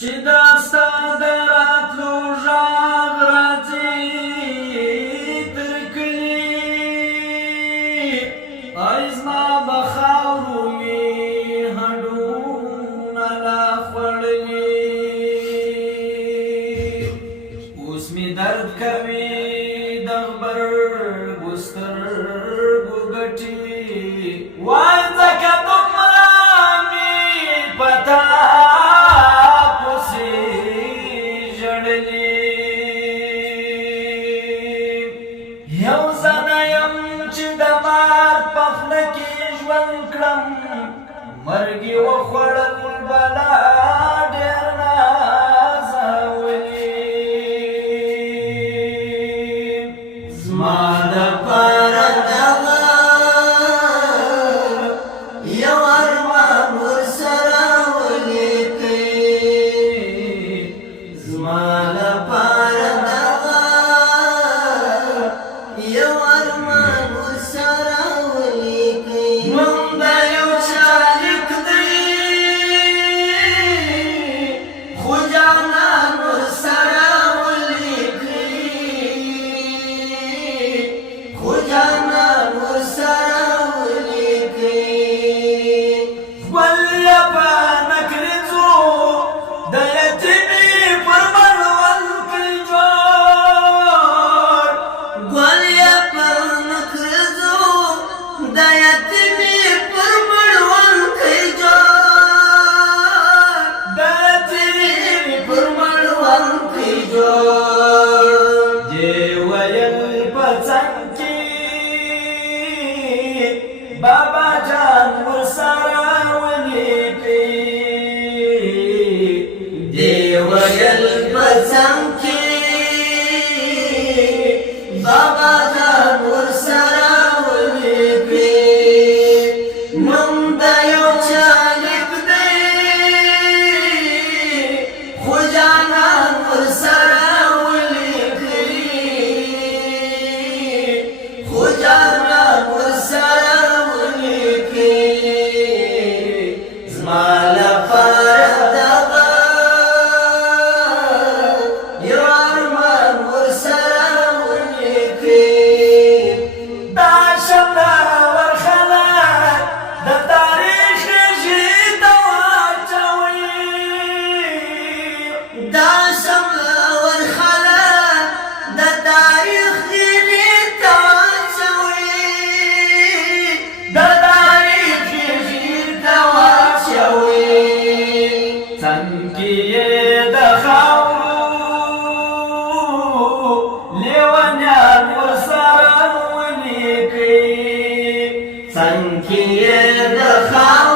چې دا ستا د راتلو غږ راځي تر کلي ای زما به خاورو مې هډونه لا خوړلي اوس مې درد کوي د غبرګو سترګو ګټې وای ځکه دومره مې په تا پسې ژړلي یو زنه یم چې د مار په خوله کې ژوند کړم مرګ یې وخوړل بلا ډېر نازولي زما دپاره دغه یو ارمان ورسره ولیکئ زما لپاره دغه یو ارمان ورسره ولیکئ نوم د یو چا لیک دی خو جانان ورسره ولیکئ خو جانان ورسره ولیکئ خپل په نکریزو د یتیمې پر مړوند کې جوړ ګل یې په نکریزو د یتیمې پر مړوند کې جوړ د یتیمې پر مړوند کې جوړ دې ویل په څنګ کې بابا جان ورسره ولیکئ دې ویل په څنګ کې بابا جان ورسره ولیکئ نوم د یو چا لیک دی خو جانان ورسره ولیکئ خو جانان ورسره ولیکئ زما لپاره دغه یو ارمان ورسره ولیکئ دا شمله ورخلک د تاریخ ریښې ته واچوئ دا شمله ورخلک د تاریخ ریښې ته واچوئ د تاریخ ریښې ته واچوئ څنګ یې د خاورو لیونیان ورسره ولیکئ څنګ یې د خاورو